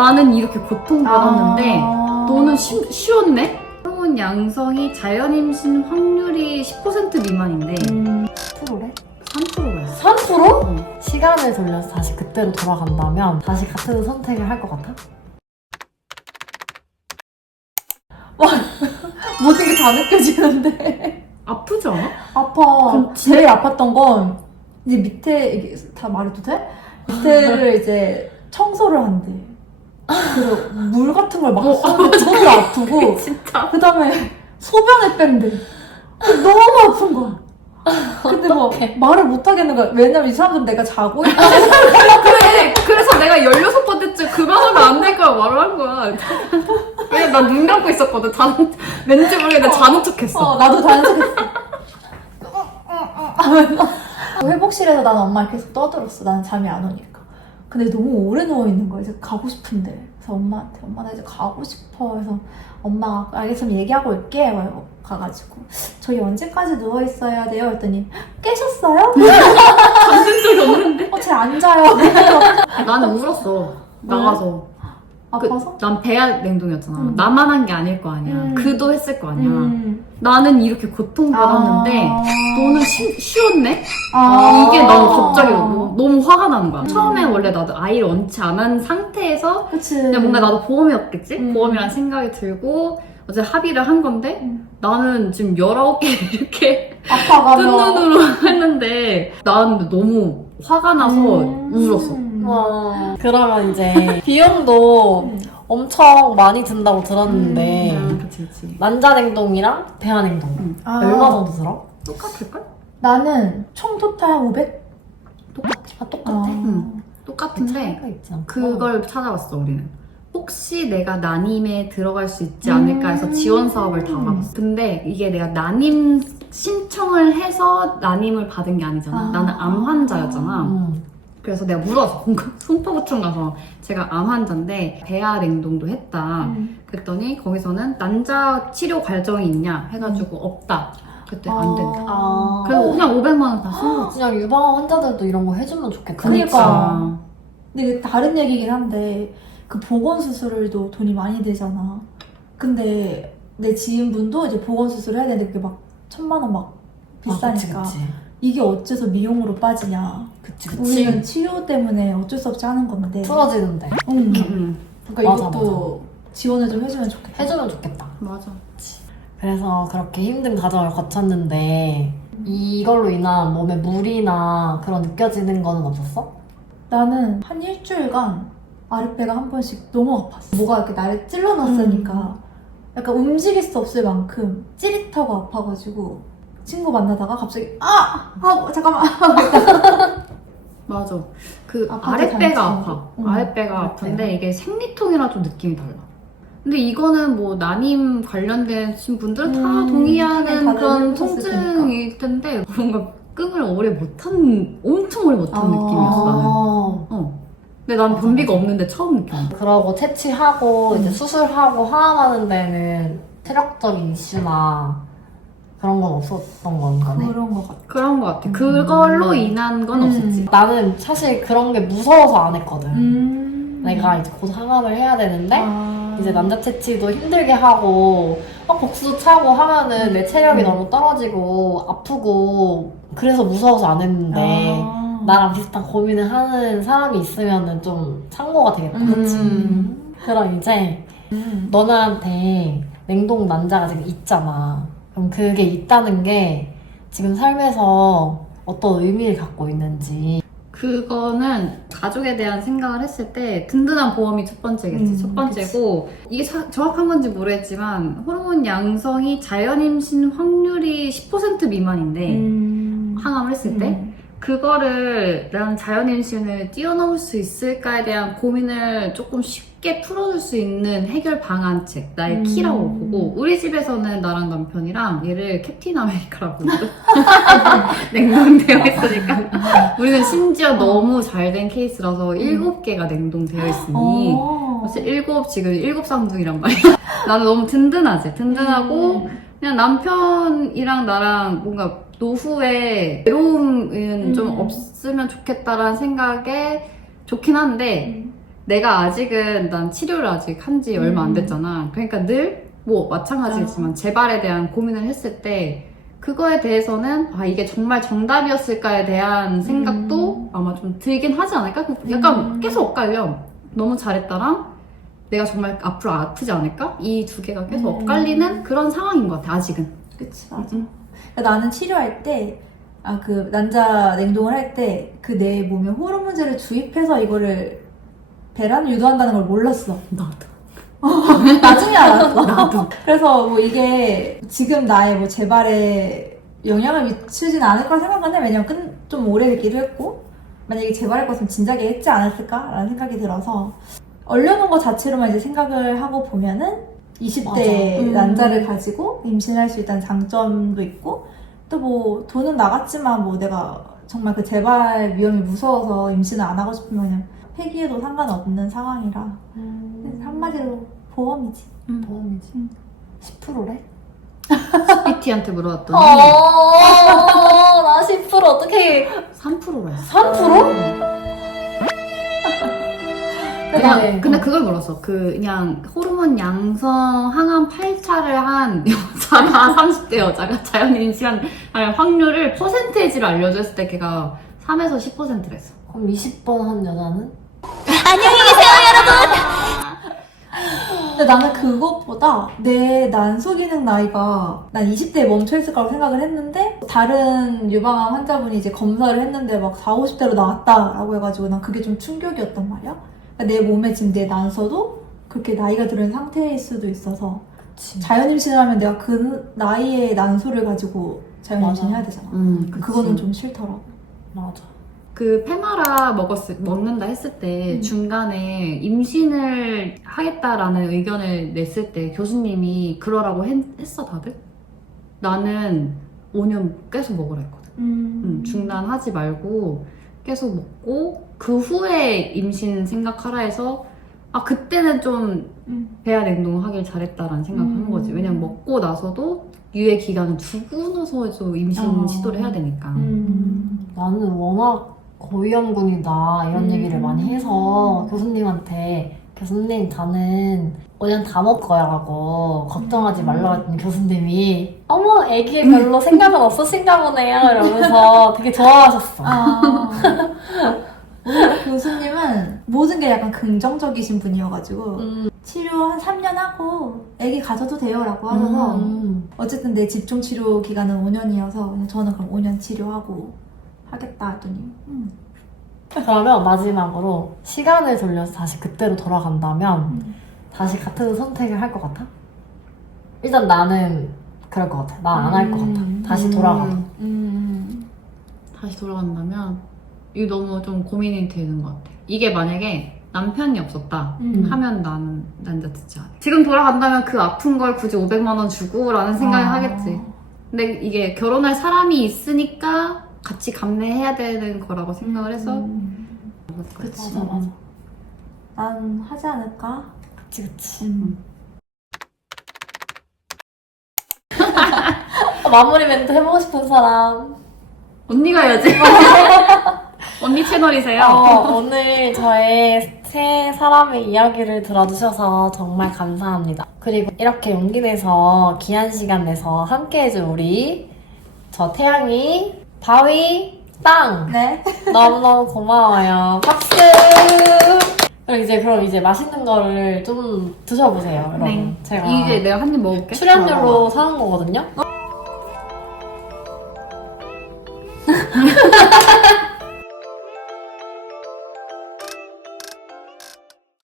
나는 이렇게 고통받았는데 너는 쉬웠네? 호르몬 양성이 자연임신 확률이 10% 미만인데 3%래? 3%가 있어. 3%? 시간을 돌려서 다시 그때로 돌아간다면 다시 같은 선택을 할 것 같아? 와, 모든 게 다 느껴지는데. 아프지 않아? 아파. 제일 아팠던 건 이제 밑에 이게 다 말해도 돼? 밑에를 이제 청소를 한대. 그래서 물 같은 걸 막 쏘는데 손도 아프고 진짜. 그 다음에 소변을 뺀대. 너무 아픈 거야. 근데 뭐 말을 못 하겠는 거야. 왜냐면 이 사람들은 내가 자고 있다. 그래. 그래서 내가 16번째쯤 그만하면 안 될 거야 말을 한 거야. 왜냐면 난 눈 감고 있었거든. 왠지 모르겠는데 자는 척했어. 나도 자는 척했어. 회복실에서 나는 엄마를 계속 떠들었어. 나는 잠이 안 오니까. 근데 너무 오래 누워있는 거야. 이제 가고 싶은데. 그래서 엄마한테 엄마 나 이제 가고 싶어. 그래서 엄마가 알겠으면 얘기하고 올게. 이러고 가가지고 저희 언제까지 누워있어야 돼요? 했더니 깨셨어요? 잠든 적이 없는데? 잘 안 자요. 나는 울었어. 나가서. 아파서? 난 배아 냉동이었잖아. 나만 한 게 아닐 거 아니야. 그도 했을 거 아니야. 나는 이렇게 고통받았는데 너는 쉬웠네? 이게 난 갑자기 너무 화가 나는 거야. 처음에 원래 나도 아이를 원치 않은 상태에서 그치. 그냥 뭔가 나도 보험이었겠지? 보험이라는 생각이 들고 어제 합의를 한 건데 나는 지금 19개 이렇게 아파가며 뜬 눈으로 했는데 나는 너무 화가 나서 울었어. 그러면 이제 비용도 엄청 많이 든다고 들었는데 그치. 난자냉동이랑 배아냉동 얼마 정도 들어? 똑같을걸? 나는 총 토탈 500? 똑같아? 똑같은데 차이가 있지 않구나. 그걸 찾아봤어 우리는. 혹시 내가 난임에 들어갈 수 있지 않을까 해서 지원 사업을 다 알아봤어. 근데 이게 내가 난임 신청을 해서 난임을 받은 게 아니잖아. 나는 암 환자였잖아. 그래서 내가 물어서 송파구청 가서 제가 암 환자인데 배아 냉동도 했다. 그랬더니 거기서는 난자 치료 과정이 있냐 해가지고 없다. 그때 안 된다. 그래서 그냥 500만 원 다 쓴 거지. 그냥 유방암 환자들도 이런 거 해주면 좋겠다. 그러니까. 근데 이게 다른 얘기긴 한데 그 보건수술도 돈이 많이 들잖아. 근데 내 지인분도 이제 보건수술을 해야 되는데 그게 막 1000만 원 막 비싸니까 그치. 이게 어째서 미용으로 빠지냐. 그치. 우리는 치료 때문에 어쩔 수 없이 하는 건데. 풀어지는데 그러니까 맞아, 이것도 지원을 좀 해주면 좋겠다. 해주면 좋겠다. 맞아. 그래서 그렇게 힘든 과정을 거쳤는데 이걸로 인한 몸에 무리나 그런 느껴지는 거는 없었어? 나는 한 일주일간 아랫배가 한 번씩 너무 아팠어. 뭐가 이렇게 나를 찔러놨으니까 약간 움직일 수 없을 만큼 찌릿하고 아파가지고 친구 만나다가 갑자기 잠깐만. 맞아. 그 아파도 아랫배가 잘 아파. 아랫배가 아랫배가. 아픈데 이게 생리통이랑 좀 느낌이 달라. 근데 이거는 뭐 난임 관련된 분들은 다 동의하는 다들 그런 해봤을 통증일 텐데 뭔가 끙을 엄청 오래 못한 느낌이었어 나는. 근데 난 변비가 없는데 처음 느꼈어. 그러고 채취하고 이제 수술하고 하하는 데는 체력적인 이슈나 그런 건 없었던 건가네? 그런 것 같아. 그런 것 같아. 그걸로 인한 건 없었지. 나는 사실 그런 게 무서워서 안 했거든. 내가 이제 곧 항암을 해야 되는데 이제 남자 채취도 힘들게 하고 막 복수도 차고 하면은 내 체력이 너무 떨어지고 아프고 그래서 무서워서 안 했는데 나랑 비슷한 고민을 하는 사람이 있으면은 좀 참고가 되겠다. 그럼 이제 너네한테 냉동 난자가 지금 있잖아. 그럼 그게 있다는 게 지금 삶에서 어떤 의미를 갖고 있는지. 그거는 가족에 대한 생각을 했을 때 든든한 보험이 첫 번째겠지. 첫 번째고 이게 정확한 건지 모르겠지만 호르몬 양성이 자연임신 확률이 10% 미만인데 항암을 했을 때 그거를 난 자연임신을 뛰어넘을 수 있을까에 대한 고민을 조금 쉽게 풀어줄 수 있는 해결 방안책 나의 키라고 보고 우리 집에서는 나랑 남편이랑 얘를 캡틴 아메리카라고 부르거든. 냉동되어 있으니까 우리는 심지어 너무 잘 된 케이스라서 7개가 냉동되어 있으니 사실 지금 7 쌍둥이란 말이야. 나는 너무 든든하지. 든든하고 그냥 남편이랑 나랑 뭔가 노후에 외로움은 좀 없으면 좋겠다라는 생각에 좋긴 한데 내가 아직은 난 치료를 아직 한 지 얼마 안 됐잖아. 그러니까 늘 뭐 마찬가지겠지만 재발에 대한 고민을 했을 때 그거에 대해서는 아 이게 정말 정답이었을까에 대한 생각도 아마 좀 들긴 하지 않을까? 약간 계속 엇갈려. 너무 잘했다랑 내가 정말 앞으로 아프지 않을까? 이 두 개가 계속 엇갈리는 그런 상황인 것 같아 아직은. 그치 맞아. 그러니까 나는 치료할 때 그 난자 냉동을 할 때 그 내 몸에 호르몬제를 주입해서 이거를 배란을 유도한다는 걸 몰랐어. 나도. 나중에 알았어. 나도. 그래서 뭐 이게 지금 나의 뭐 재발에 영향을 미치진 않을 거라 생각하는데 왜냐면 좀 오래 됐기도 했고 만약에 재발할 것은 진작에 했지 않았을까라는 생각이 들어서 얼려놓은 것 자체로만 이제 생각을 하고 보면은 20대 난자를 가지고 임신할 수 있다는 장점도 있고 또 뭐 돈은 나갔지만 뭐 내가 정말 그 재발 위험이 무서워서 임신을 안 하고 싶으면 그냥 폐기해도 상관없는 상황이라 한마디로 보험이지. 보험이지. 10%래? PT한테 물어봤더니 나 10% 어떻게 3%라 했어. 3%? 근데 그걸 물었어. 그냥 호르몬 양성 항암 8차를 한 여자가 30대 여자가 자연 임신할 확률을 퍼센테이지로 알려줬을 때 걔가 3에서 10%랬어. 그럼 20번 한 여자는? 근데 나는 그것보다 내 난소 기능 나이가 난 20대에 멈춰있을 거라고 생각을 했는데 다른 유방암 환자분이 이제 검사를 했는데 막 40, 50대로 나왔다라고 해가지고 난 그게 좀 충격이었단 말이야. 그러니까 내 몸에 지금 내 난소도 그렇게 나이가 들은 상태일 수도 있어서 그치. 자연 임신을 하면 내가 그 나이의 난소를 가지고 자연 맞아. 임신을 해야 되잖아. 그치. 그거는 좀 싫더라고. 맞아. 그 페마라 먹는다 했을 때 중간에 임신을 하겠다라는 의견을 냈을 때 교수님이 그러라고 했어 다들? 나는 5년 계속 먹으라 했거든. 중단하지 말고 계속 먹고 그 후에 임신 생각하라 해서 아 그때는 좀 배아 냉동하길 잘했다라는 생각을 한 거지. 왜냐면 먹고 나서도 유예 기간을 두고 나서 임신 시도를 해야 되니까. 나는 워낙 고위험군이다 이런 얘기를 많이 해서 교수님한테 교수님 저는 5년 다 먹어야 하고 걱정하지 말라고 했더니 교수님이 어머 애기에 별로 생각은 없으신가 보네요 이러면서 되게 좋아하셨어. 우리 교수님은 모든 게 약간 긍정적이신 분이어가지고 치료 한 3년 하고 애기 가져도 돼요 라고 하셔서 어쨌든 내 집중 치료 기간은 5년이어서 저는 그럼 5년 치료하고 하겠다 했더니 그러면 마지막으로 시간을 돌려서 다시 그때로 돌아간다면 다시 같은 선택을 할 것 같아? 일단 나는 그럴 것 같아. 난 안 할 것 같아. 다시 돌아가도. 다시 돌아간다면 이거 너무 좀 고민이 되는 것 같아. 이게 만약에 남편이 없었다 하면 나는 난자 듣지 않아. 지금 돌아간다면 그 아픈 걸 굳이 500만 원 주고 라는 생각을 하겠지. 근데 이게 결혼할 사람이 있으니까 같이 감내해야 되는 거라고 생각을 해서 그치. 맞아. 난 하지 않을까? 그치. 마무리 멘트 해보고 싶은 사람. 언니가 해야지. 언니 채널이세요? 오늘 저의 세 사람의 이야기를 들어주셔서 정말 감사합니다. 그리고 이렇게 용기 내서 귀한 시간 내서 함께 해준 우리 저 태양이, 바위, 땅! 네. 너무너무 고마워요. 박수! 그럼 이제 맛있는 거를 좀 드셔보세요, 여러분. 네. 제가 이제 내가 한 입 먹을게. 출연료로 사는 거거든요.